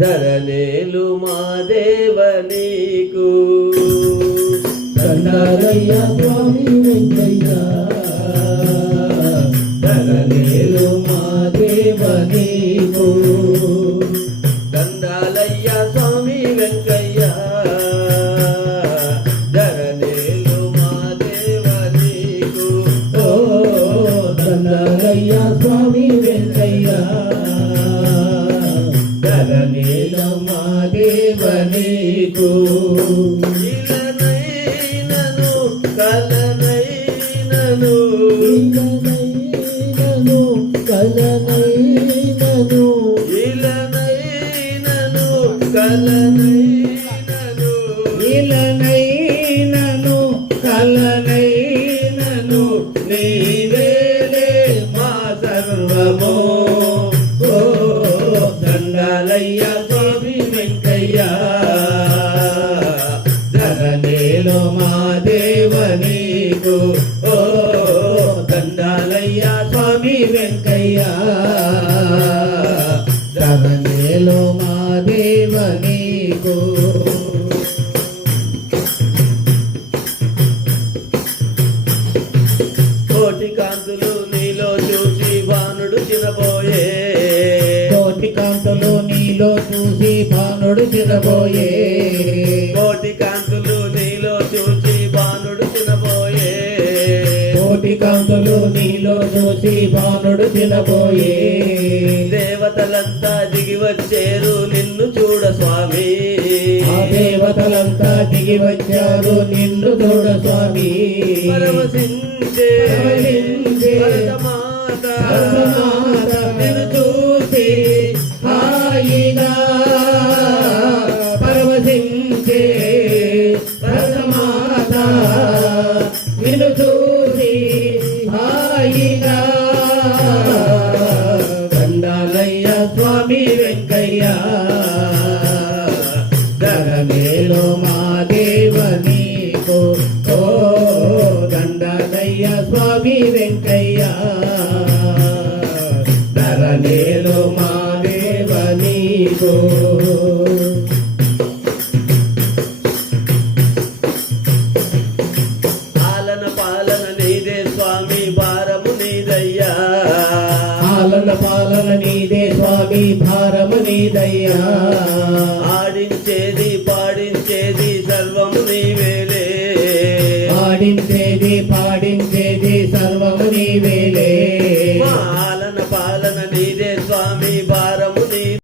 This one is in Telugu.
ధరనేలు మా దేవ నీకు దండాలయ్య స్వామి వెంకయ్య ధరనేలు మా దేవ నీకు దండాలయ్య స్వామి వెంకయ్య ధరనేలు మా దేవ నీకు ఓ దండాలయ్య స్వామి వెంకయ్య ధరనేలు మా దేవ నీకు ఇలనైనను కలనైనను కలనైనను ఇలనైనను కలనైనను ఇలనైనను కలనైనను నీవేలే మా సర్వము ఓ దండాలయ్య స్వామి వెంకయ్య ధరనేలు మా దేవ నీకు ఓ దండాలయ్య స్వామి వెంకయ్య ధరనేలు మా దేవ నీకు కోటి కాంతులు నీలో చూసి భానుడు చినబోయే కోటి కాంతులు నీలో చూసి భానుడు చినబోయే కోటి కాంతులు నీలో చూసి భానుడు చినబోయే కోటి కాంతులు నీలో చూసి భానుడు చినబోయే దేవతలంతా దిగి వచ్చేరు నిన్ను చూడ స్వామి ఆ దేవతలంతా దిగి వచ్చారు నిన్ను చూడ స్వామి పరవశించే పరవశించే భరతమాత భరతమాత నిన్ను చూసి హాయిగా పరవశించే భరతమాత నిన్ను చూసి హాయిగా దండాలయ్య స్వామి వెంకయ్య ధరనేలు మా దేవ నీకు ఓ దండాలయ్య స్వామి వెంకయ్య ధరనేలు మా దేవ నీకు పాలన పాలన నీదే స్వామి భారము నీదయ్యా పాలన పాలన నీదే స్వామి భారము నీదయ్యా ఆడించేది పాడించేది సర్వము నీవేలే పాడించేది పాడించేది సర్వము నీవేలే మా